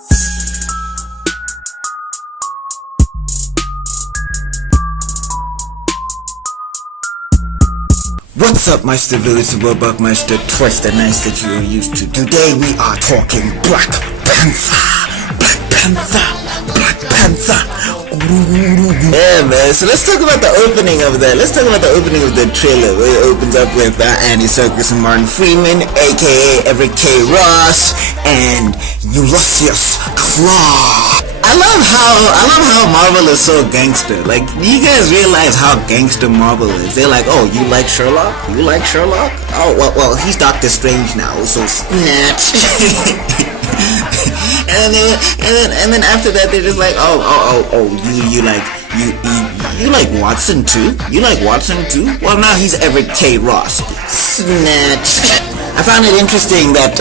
What's up, Meister Village Buckmeister, twice the nice that you are used to. Today we are talking Black Panther. Black Panther. Black Panther. Yeah, man. So let's talk about the opening of that. Let's talk about the opening of the trailer where it opens up with Andy Serkis and Martin Freeman, aka Everett K. Ross, and Ulysses Claw. I love how Marvel is so gangster. Like, do you guys realize how gangster Marvel is? They're like, oh, you like Sherlock? You like Sherlock? Oh, well, he's Doctor Strange now, so snatch. and then after that, they're just like, you like Watson too? You like Watson too? Well, now he's Everett K. Ross. Snatch. I found it interesting that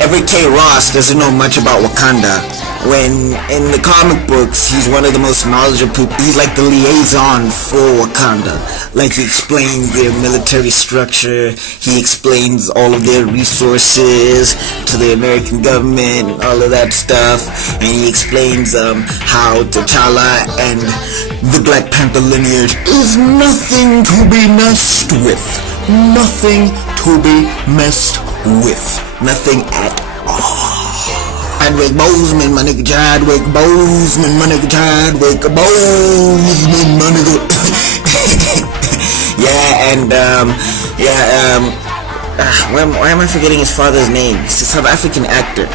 Everett K. Ross doesn't know much about Wakanda, when in the comic books he's one of the most knowledgeable people. He's like the liaison for Wakanda. Like, he explains their military structure, he explains all of their resources to the American government and all of that stuff, and he explains how T'Challa and the Black Panther lineage is nothing to be messed with. Nothing to be messed with. Nothing at all. Chadwick Boseman, my nigga, Chadwick Boseman, my nigga, Chadwick Boseman, my nigga. Why am I forgetting his father's name? He's a South African actor.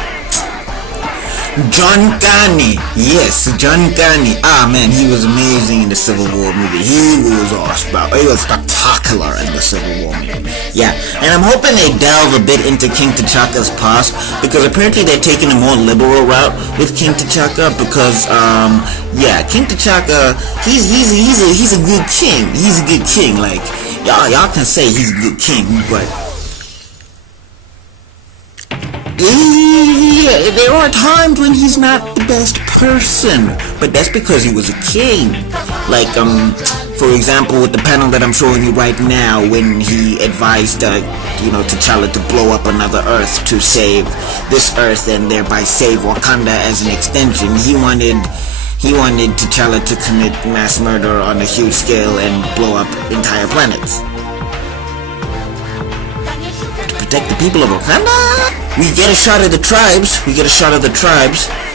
John Kani. Yes, John Kani. Ah, man, he was amazing in the Civil War movie. He was awesome. He was spectacular in the Civil War movie. Yeah, and I'm hoping they delve a bit into King T'Chaka's past, because apparently they're taking a more liberal route with King T'Chaka, because King T'Chaka, he's a good king. He's a good king. Like, y'all can say he's a good king, but yeah, there are times when he's not the best person, but that's because he was a king. Like, for example, with the panel that I'm showing you right now, when he advised, T'Challa to blow up another Earth to save this Earth and thereby save Wakanda as an extension. He wanted T'Challa to commit mass murder on a huge scale and blow up entire planets to protect the people of Wakanda. We get a shot of the tribes.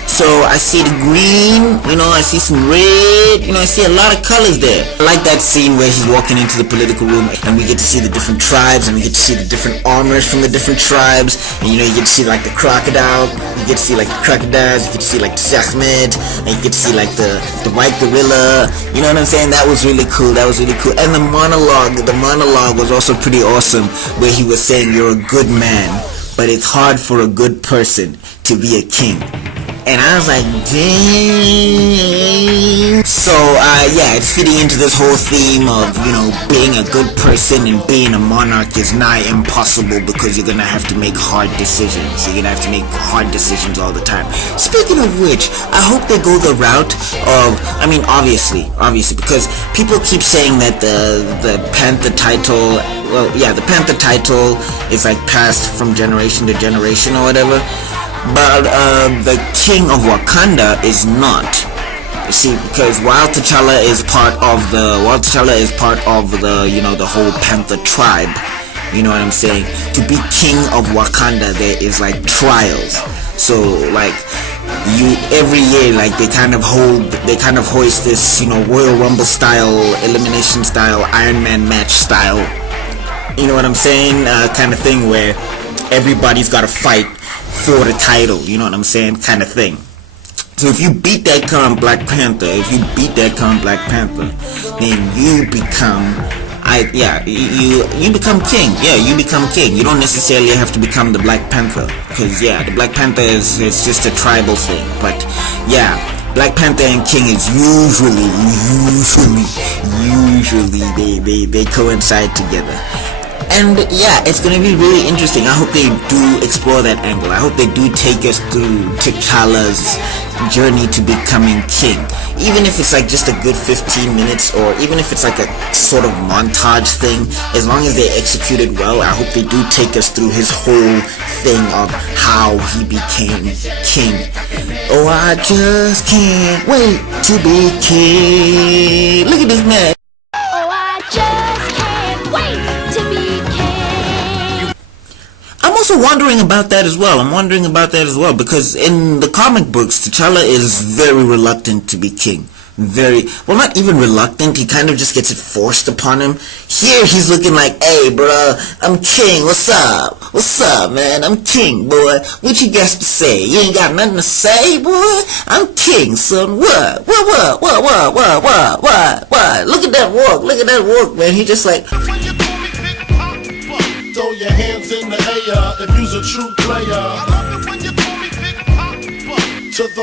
So I see the green, I see some red, I see a lot of colors there. I like that scene where he's walking into the political room and we get to see the different tribes and we get to see the different armors from the different tribes. And you get to see like the crocodile, you get to see like the crocodiles, you get to see like the Ahmed, and you get to see like the white gorilla. You know what I'm saying? That was really cool. And the monologue was also pretty awesome, where he was saying, you're a good man, but it's hard for a good person to be a king. And I was like, dang. So, it's fitting into this whole theme of, being a good person and being a monarch is nigh impossible, because you're gonna have to make hard decisions. You're gonna have to make hard decisions all the time. Speaking of which, I hope they go the route of, obviously, because people keep saying that the Panther title, the Panther title is like passed from generation to generation or whatever. But the King of Wakanda is not. You see, because while T'Challa is part of the the whole Panther tribe, you know what I'm saying? To be King of Wakanda, there is like trials. So like every year, like they kind of hoist this, Royal Rumble style, elimination style, Iron Man match style. You know what I'm saying? Kind of thing where everybody's got to fight for the title, you know what I'm saying, kind of thing. So if you beat that current Black Panther, then you become king. Yeah, you become king. You don't necessarily have to become the Black Panther, because the Black Panther is just a tribal thing. But Black Panther and king is usually they coincide together. And it's gonna be really interesting. I hope they do explore that angle. I hope they do take us through T'Challa's journey to becoming king. Even if it's like just a good 15 minutes, or even if it's like a sort of montage thing, as long as they execute it well, I hope they do take us through his whole thing of how he became king. Oh, I just can't wait to be king. Look at this man. Oh, I just can't wait to be king. I'm also wondering about that as well. Because in the comic books, T'Challa is very reluctant to be king. Not even reluctant, he kind of just gets it forced upon him. Here he's looking like, hey bruh, I'm king, what's up man, I'm king boy, what you got to say, you ain't got nothing to say boy, I'm king son, what, look at that walk man, he just like, Throw your hands in the air if you's a true player.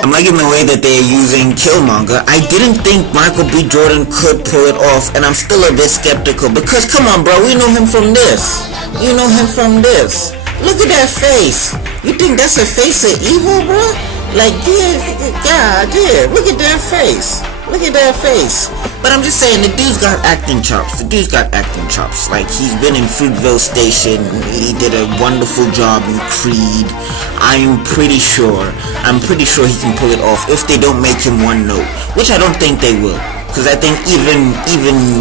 I'm liking the way that they're using Killmonger. I didn't think Michael B. Jordan could pull it off, and I'm still a bit skeptical, because come on bro, we know him from this. Look at that face. You think that's a face of evil, bro? Like, yeah, god damn, look at that face. But I'm just saying, the dude's got acting chops. Like, he's been in Fruitvale Station. He did a wonderful job in Creed. I'm pretty sure he can pull it off if they don't make him one note, which I don't think they will. Because I think even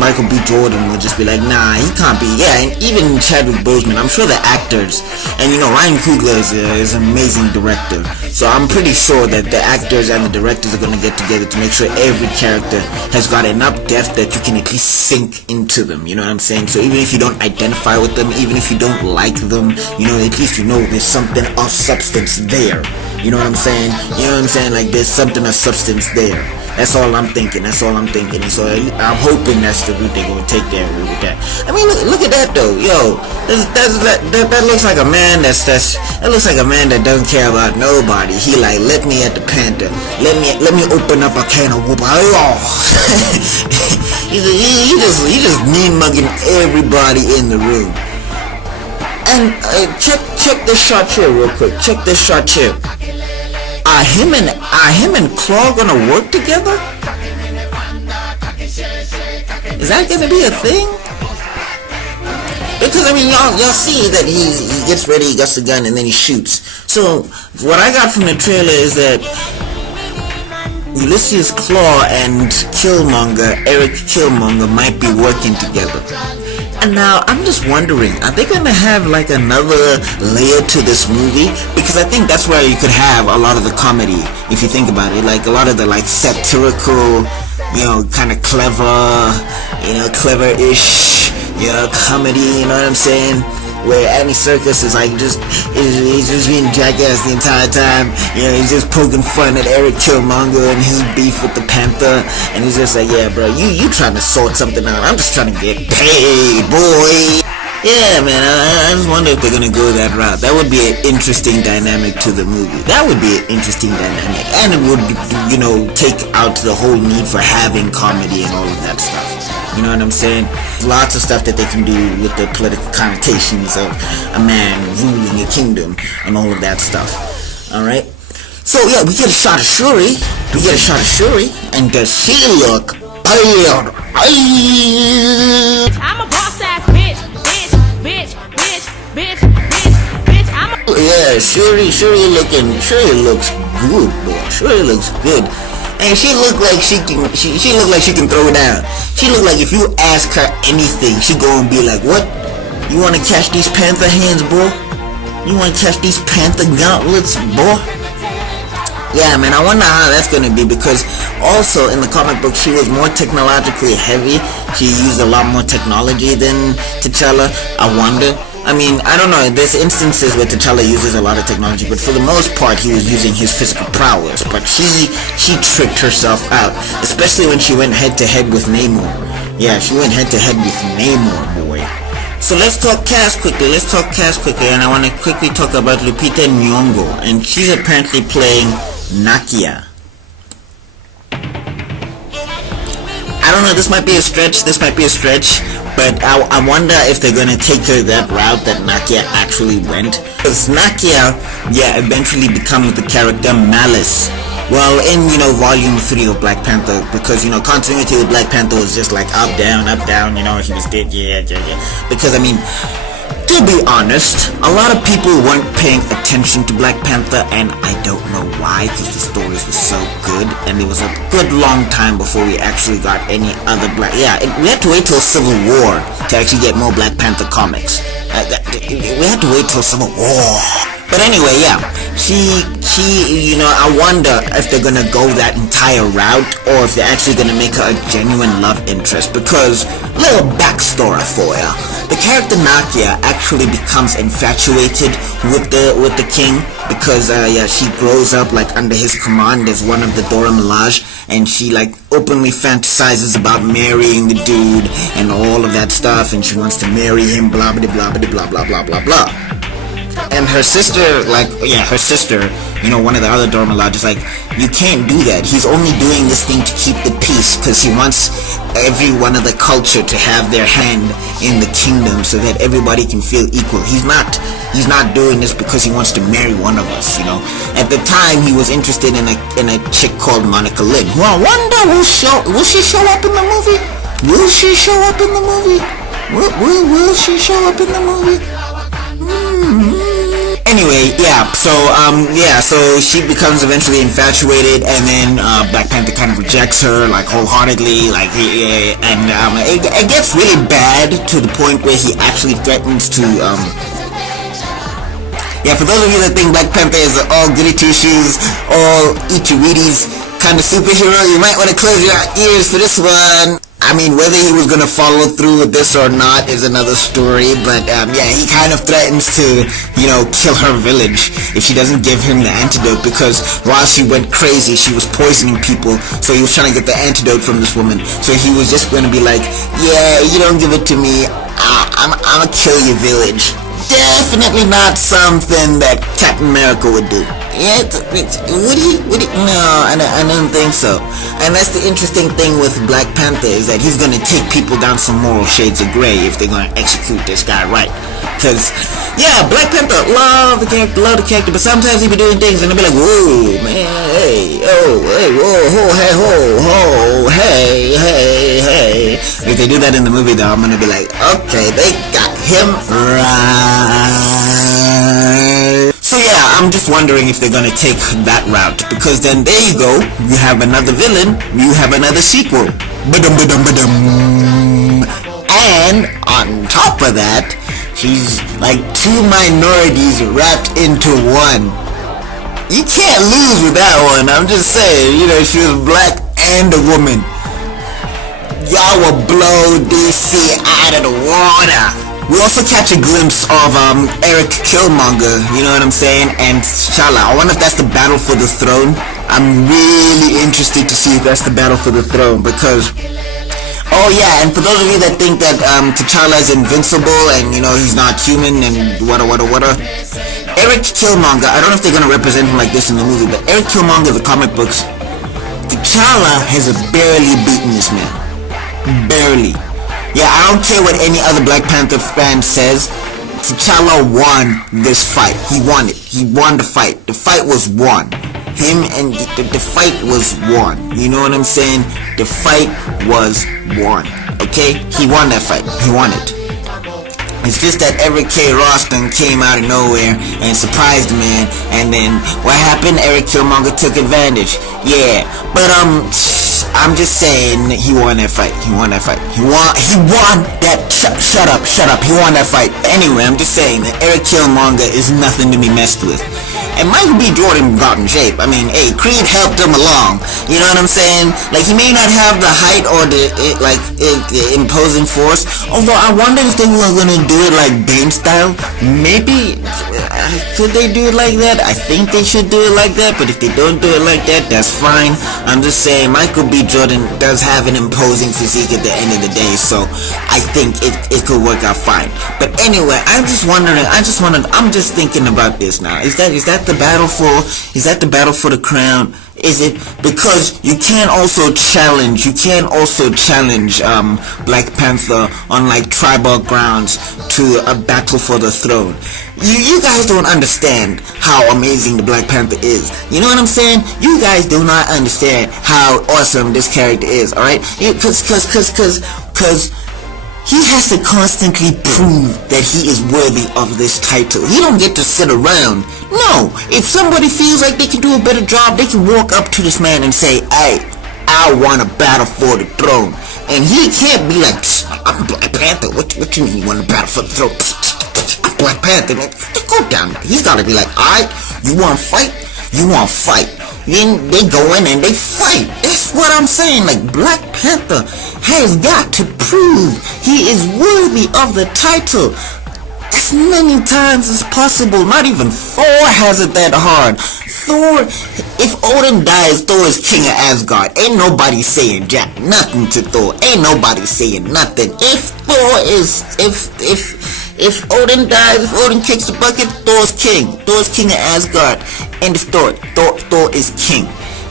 Michael B. Jordan will just be like, nah, he can't be. Yeah, and even Chadwick Boseman, I'm sure the actors, and Ryan Coogler is an amazing director. So I'm pretty sure that the actors and the directors are going to get together to make sure every character has got enough depth that you can at least sink into them. You know what I'm saying? So even if you don't identify with them, even if you don't like them, at least there's something of substance there. You know what I'm saying? Like, there's something of substance there. That's all I'm thinking. And so I'm hoping that's the route they're gonna take there with that. I mean, look at that though, yo. That looks like a man that looks like a man that doesn't care about nobody. He like, let me at the Panther. Let me open up a can of whoop. He just mean mugging everybody in the room. And check this shot here real quick. Are him and Claw gonna work together? Is that gonna be a thing? Because y'all see that he gets ready, he gets the gun, and then he shoots. So what I got from the trailer is that Ulysses Claw and Eric Killmonger might be working together. And now I'm just wondering, are they gonna have like another layer to this movie? Because I think that's where you could have a lot of the comedy, if you think about it, like a lot of the like satirical, kind of clever-ish, comedy, you know what I'm saying? Where Andy Serkis is like he's just being jackass the entire time. He's just poking fun at Eric Killmonger and his beef with the Panther, and he's just like, yeah, bro, you trying to sort something out. I'm just trying to get paid, boy. Yeah, man, I just wonder if they're gonna go that route. That would be an interesting dynamic to the movie. And it would, take out the whole need for having comedy and all of that stuff. You know what I'm saying? Lots of stuff that they can do with the political connotations of a man ruling a kingdom and all of that stuff. Alright? So yeah, we get a shot of Shuri. And does she look bad? I'm a boss ass bitch. Yeah, Shuri looks good, boy. Shuri looks good. And she look like she can throw it down. She look like if you ask her anything, she gonna be like, what? You wanna catch these Panther hands, boy? You wanna catch these Panther gauntlets, boy? Yeah, man, I wonder how that's gonna be, because also in the comic book she was more technologically heavy. She used a lot more technology than T'Challa. I wonder. I mean, I don't know, there's instances where T'Challa uses a lot of technology, but for the most part he was using his physical prowess. But she tricked herself out, especially when she went head to head with Namor. Yeah, she went head to head with Namor, boy. So let's talk cast quickly, and I want to quickly talk about Lupita Nyong'o, and she's apparently playing Nakia. I don't know, this might be a stretch, but I wonder if they're gonna take her that route that Nakia actually went. Because Nakia, eventually becomes the character Malice Well, in, volume 3 of Black Panther, because, continuity with Black Panther was just like up, down, he was dead, yeah. Because, to be honest, a lot of people weren't paying attention to Black Panther, and I don't know why, because the stories were so good, and it was a good long time before we actually got any other we had to wait till Civil War to actually get more Black Panther comics. We had to wait till Civil War. But anyway, I wonder if they're gonna go that entire route, or if they're actually gonna make her a genuine love interest, because, little backstory for ya. The character Nakia actually becomes infatuated with the king, because, she grows up, under his command as one of the Dora Milaje, and she, openly fantasizes about marrying the dude, and all of that stuff, and she wants to marry him, blah, blah, blah, blah, blah, blah, blah, blah, blah. And her sister, one of the other Dora Milaje is like, you can't do that. He's only doing this thing to keep the peace, because he wants every one of the culture to have their hand in the kingdom, so that everybody can feel equal. He's not doing this because he wants to marry one of us, At the time, he was interested in a chick called Monica Lynn, who I wonder will she show up in the movie? Will she show up in the movie? Will she show up in the movie? Anyway, so she becomes eventually infatuated, and then Black Panther kind of rejects her, wholeheartedly, and it gets really bad to the point where he actually threatens to, for those of you that think Black Panther is an all goody two-shoes, all eat-your-Wheaties kind of superhero, you might want to close your ears for this one. Whether he was gonna follow through with this or not is another story, but he kind of threatens to, kill her village if she doesn't give him the antidote, because while she went crazy, she was poisoning people, so he was trying to get the antidote from this woman, so he was just gonna be like, yeah, you don't give it to me, I'm gonna kill your village. Definitely not something that Captain America would do. Yeah, would he? No, I don't think so. And that's the interesting thing with Black Panther, is that he's gonna take people down some moral shades of gray if they're gonna execute this guy right. Because, Black Panther, love the character, but sometimes he be doing things and they'll be like, whoa, man, hey, hey. If they do that in the movie, though, I'm gonna be like, okay, they got him right. So I'm just wondering if they're gonna take that route, because then there you go, you have another villain, you have another sequel. And on top of that, he's like two minorities wrapped into one. You can't lose with that one. I'm just saying, she was black and a woman. Y'all will blow DC out of the water. We also catch a glimpse of Eric Killmonger, you know what I'm saying, and T'Challa. I wonder if that's the battle for the throne. I'm really interested to see if that's the battle for the throne, because, and for those of you that think that T'Challa is invincible and, he's not human and what, Eric Killmonger, I don't know if they're going to represent him like this in the movie, but Eric Killmonger, the comic books, T'Challa has barely beaten this man. Barely. Yeah, I don't care what any other Black Panther fan says. T'Challa won this fight. He won it. He won the fight. The fight was won. The fight was won. You know what I'm saying? The fight was won. Okay? He won that fight. He won it. It's just that Eric K. Roston came out of nowhere and surprised the man, and then what happened? Eric Killmonger took advantage. Yeah, but I'm just saying he won that fight. He won that fight. He won that. Shut up. He won that fight. Anyway, I'm just saying that Eric Killmonger is nothing to be messed with. And Michael B. Jordan got in shape. Creed helped him along. You know what I'm saying? He may not have the height or the imposing force. Although I wonder if they were gonna do it like Bane style. Maybe could they do it like that? I think they should do it like that. But if they don't do it like that, that's fine. I'm just saying Michael B. Jordan does have an imposing physique at the end of the day, so I think it could work out fine. But anyway, I'm just thinking about this now. Is that the battle for the crown? Is it because you can't also challenge Black Panther on like tribal grounds to a battle for the throne? You guys don't understand how amazing the Black Panther is. You know what I'm saying? You guys do not understand how awesome this character is, alright? Cause he has to constantly prove that he is worthy of this title. He don't get to sit around. No, if somebody feels like they can do a better job, they can walk up to this man and say, hey, I want to battle for the throne. And he can't be like, I'm Black Panther. What you mean you want to battle for the throne? I'm Black Panther, man. Go down there. He's got to be like, alright, you want to fight? You want to fight. Then they go in and they fight. That's what I'm saying. Like, Black Panther has got to prove he is worthy of the title as many times as possible. Not even Thor has it that hard. Thor, if Odin dies, Thor is king of Asgard. Ain't nobody saying jack nothing to Thor. Ain't nobody saying nothing. If Odin dies, if Odin kicks the bucket, Thor's king. Thor's king of Asgard. End of story. Thor is king.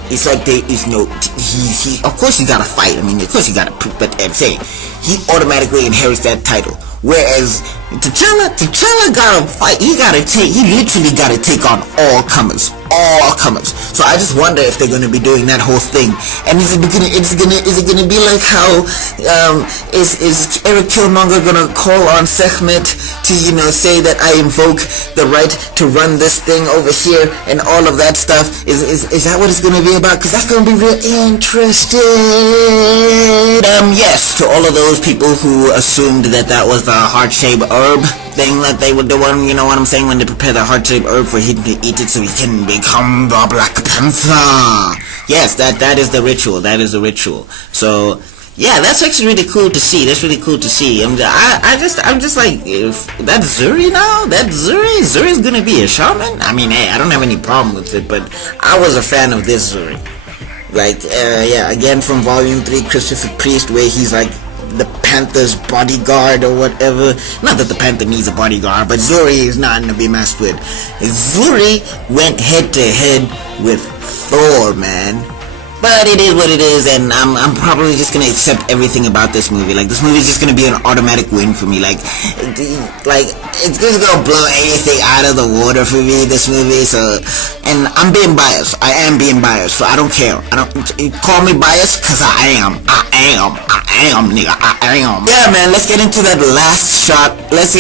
It's like there is no, he of course you gotta fight. I mean, of course you gotta prove, but I'm saying, he automatically inherits that title. Whereas T'Challa gotta fight. He literally gotta take on all comers. So I just wonder if they're gonna be doing that whole thing. And is it gonna be like how is Eric Killmonger gonna call on Sekhmet to, you know, say that I invoke the right to run this thing over here and all of that stuff? Is that what it's gonna be about? Because that's gonna be real interesting. Yes, to all of those people who assumed that was the heart-shaped herb thing that they were doing, you know what I'm saying, when they prepare the heart-shaped herb for him to eat it so he can become the Black Panther. Yes, that is the ritual. So yeah, that's actually really cool to see. I'm just like, if that's Zuri now? Zuri's gonna be a shaman? I mean, hey, I don't have any problem with it, but I was a fan of this Zuri. Like, yeah, again from Volume 3, Christopher Priest, where he's like the Panther's bodyguard or whatever. Not that the Panther needs a bodyguard, but Zuri is not to be messed with. Zuri went head to head with Thor, man. But it is what it is, and I'm probably just gonna accept everything about this movie. Like, this movie is just gonna be an automatic win for me. Like it's just gonna blow anything out of the water for me, this movie. So, and I'm being biased. I am being biased, so I don't care. Call me biased, cause I am, nigga. I am. Yeah, man. Let's get into that last shot. No. Let's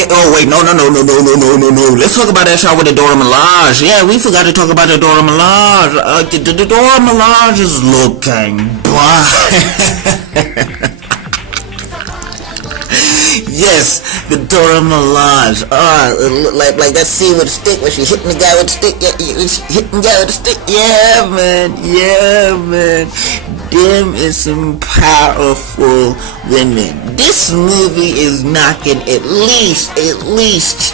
talk about that shot with the Dora Milaje. Yeah, we forgot to talk about the Dora Milaje. The Dora Milaje is looking yes, the Dora Milaje. Like that scene with the stick where she hitting the guy with the stick. Yeah, man. Them is some powerful women. This movie is knocking at least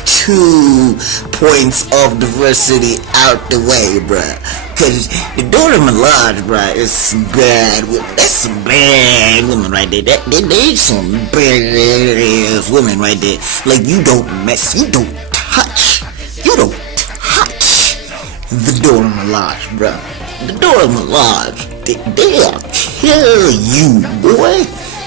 2 points of diversity out the way, bruh. Cause the Dora Milaje, bruh, is some bad women. That's some bad women right there. They some bad women right there. Like, you don't touch the Dora Milaje, bruh. The Dora Milaje, they'll kill you, boy.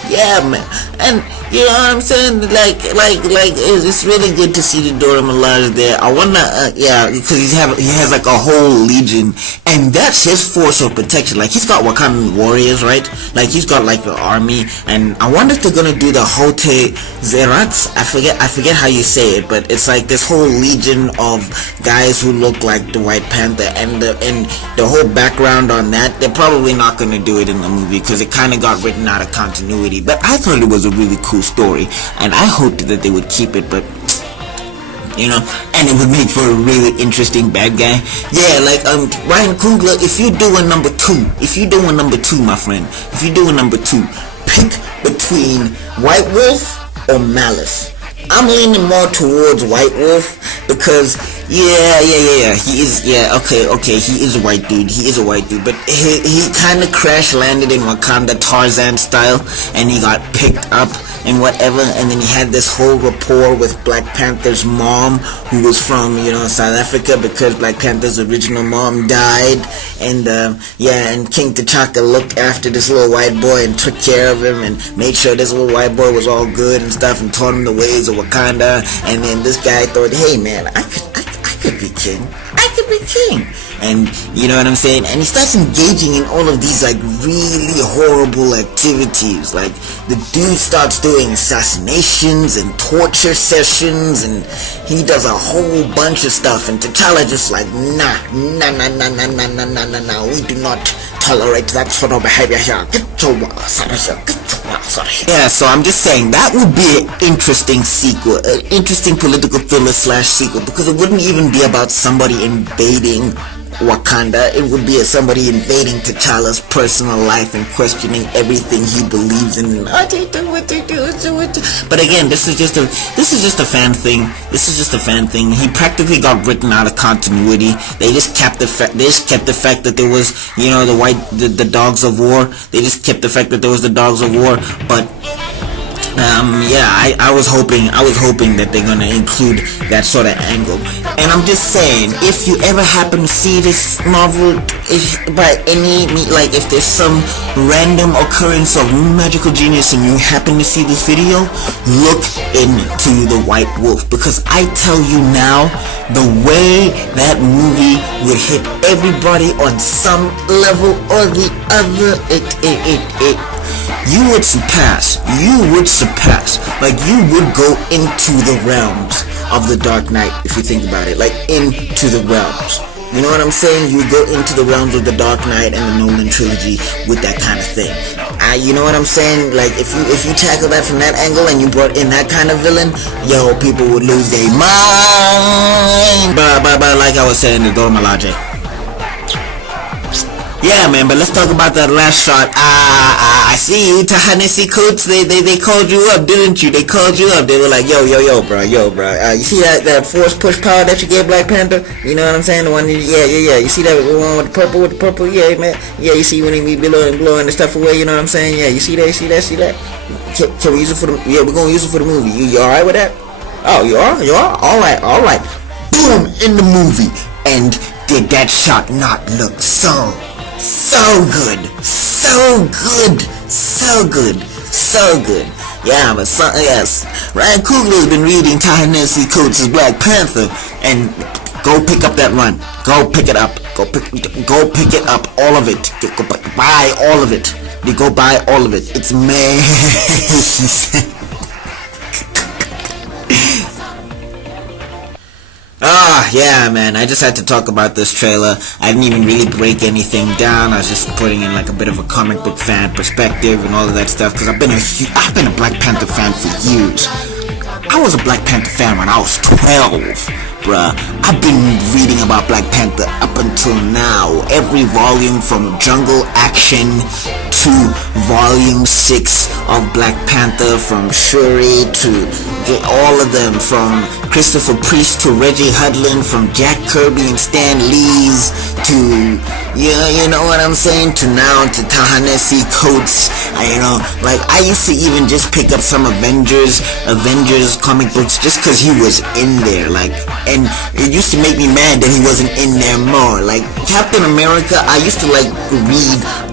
Yeah, man. And you know what I'm saying? Like it's really good to see the Dora Milaje there. I wonder, yeah, because he has like a whole legion, and that's his force of protection. Like, he's got Wakandan warriors, right? Like, he's got like the army, and I wonder if they're gonna do the Hote Zerats. I forget how you say it, but it's like this whole legion of guys who look like the White Panther, and the whole background on that. They're probably not gonna do it in the movie because it kind of got written out of continuity. But I thought it was a really cool story, and I hoped that they would keep it, but you know, and it would make for a really interesting bad guy. Yeah, like Ryan Coogler, if you're doing number 2, my friend, pick between White Wolf or Malice. I'm leaning more towards White Wolf because yeah, he is he is a white dude, but he kind of crash landed in Wakanda Tarzan style, and he got picked up and whatever, and then he had this whole rapport with Black Panther's mom, who was from, you know, South Africa, because Black Panther's original mom died, and yeah, and King T'Chaka looked after this little white boy and took care of him and made sure this little white boy was all good and stuff and taught him the ways of Wakanda. And then this guy thought, hey man, I could be king. I could be king. And you know what I'm saying? And he starts engaging in all of these like really horrible activities. Like the dude starts doing assassinations and torture sessions, and he does a whole bunch of stuff. And T'Challa just like, nah, we do not tolerate that sort of behavior here. Get your ass out of here. Get your ass out of here. Yeah, so I'm just saying that would be an interesting sequel, an interesting political thriller / sequel, because it wouldn't even be about somebody invading Wakanda. It would be somebody invading T'Challa's personal life and questioning everything he believes in. But again, this is just a fan thing. He practically got written out of continuity. They just kept the fact that there was, you know, the Dogs of War. They just kept the fact that there was the Dogs of War. But yeah, I was hoping that they're gonna include that sort of angle. And I'm just saying, if you ever happen to see this Marvel, if there's some random occurrence of magical genius and you happen to see this video, look into the White Wolf, because I tell you now, the way that movie would hit everybody on some level or the other, you would surpass, like you would go into the realms of the Dark Knight, if you think about it, like into the realms. You know what I'm saying? You go into the realms of the Dark Knight and the Nolan trilogy with that kind of thing. You know what I'm saying? Like if you tackle that from that angle and you brought in that kind of villain, yo, people would lose their mind. But like I was saying, the Dormalaje. Yeah, man, but let's talk about that last shot. I see you, Ta-Nehisi Coates. They called you up, didn't you? They called you up. They were like, yo, bro. You see that force push power that you gave Black Panther? You know what I'm saying? The one, yeah. You see that one with the purple? Yeah, man. Yeah, you see when he be blowing the stuff away? You know what I'm saying? Yeah, you see that? Can we use it for the? Yeah, we're gonna use it for the movie. You all right with that? Oh, you are? All right. Boom, in the movie. And did that shot not look so good. Yeah, but yes, Ryan Coogler's been reading Ta-Nehisi Coates' Black Panther, and go pick up that run. Go pick it up. Go pick it up. All of it. Go buy all of it. You go buy all of it. It's amazing. Yeah, man, I just had to talk about this trailer. I didn't even really break anything down. I was just putting in like a bit of a comic book fan perspective and all of that stuff, because I've been a Black Panther fan for years. I was a Black Panther fan when I was 12, bruh. I've been reading about Black Panther up until now. Every volume from Jungle Action to volume 6 of Black Panther, from Shuri to all of them, from Christopher Priest to Reggie Hudlin, from Jack Kirby and Stan Lee's to, you know what I'm saying, to now to Ta-Nehisi Coates. I used to even just pick up some Avengers comic books just because he was in there, and it used to make me mad that he wasn't in there more. Like Captain America, I used to read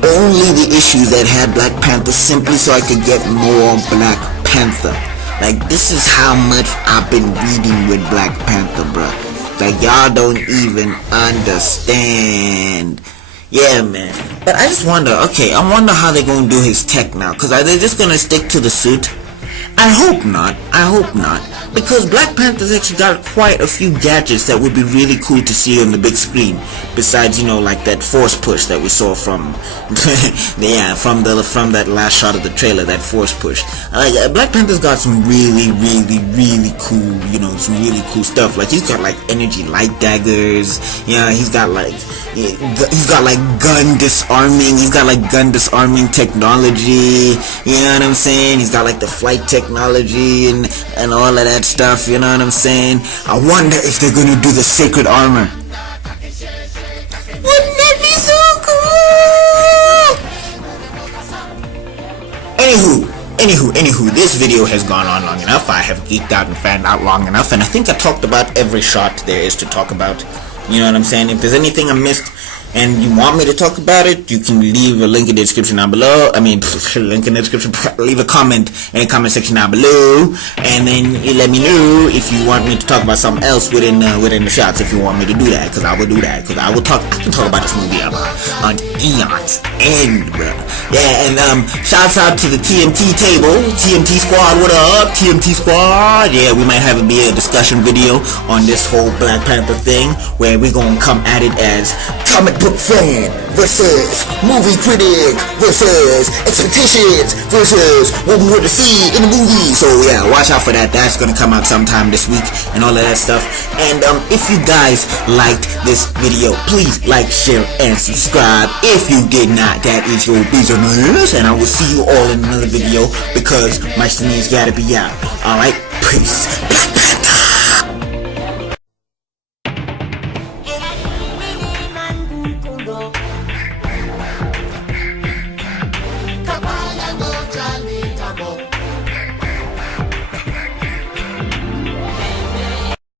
only the issues that had Black Panther simply so I could get more Black Panther. Like, this is how much I've been reading with Black Panther, bruh. Like, y'all don't even understand. Yeah, man. But I just wonder, I wonder how they're gonna do his tech now. Because are they just gonna stick to the suit? I hope not. Because Black Panther's actually got quite a few gadgets that would be really cool to see on the big screen. Besides, like that force push that we saw from from that last shot of the trailer, that force push. Black Panther's got some really cool, some really cool stuff. Like he's got energy light daggers. He's got gun disarming. He's got gun disarming technology. You know what I'm saying? He's got the flight technology and all of that stuff. You know what I'm saying? I wonder if they're gonna do the sacred armor. Wouldn't that be so cool? Anywho, this video has gone on long enough. I have geeked out and fanned out long enough, and I think I talked about every shot there is to talk about. You know what I'm saying? If there's anything I missed, and you want me to talk about it, you can leave a link in the description down below. Link in the description. Leave a comment in the comment section down below, and then you let me know if you want me to talk about something else within the shots. If you want me to do that, because I will do that. Because I can talk about this movie on eons end, bro. Yeah, and shouts out to the TMT table, TMT squad. What up, TMT squad? Yeah, we might have a discussion video on this whole Black Panther thing, where we're gonna come at it as comic book fan versus movie critic versus expectations versus what we want to see in the movie. So yeah, watch out for that. That's gonna come out sometime this week and all of that stuff. And if you guys liked this video, please like, share, and subscribe. If you did not, that is your business, and I will see you all in another video, because my streams gotta be out. Alright, peace.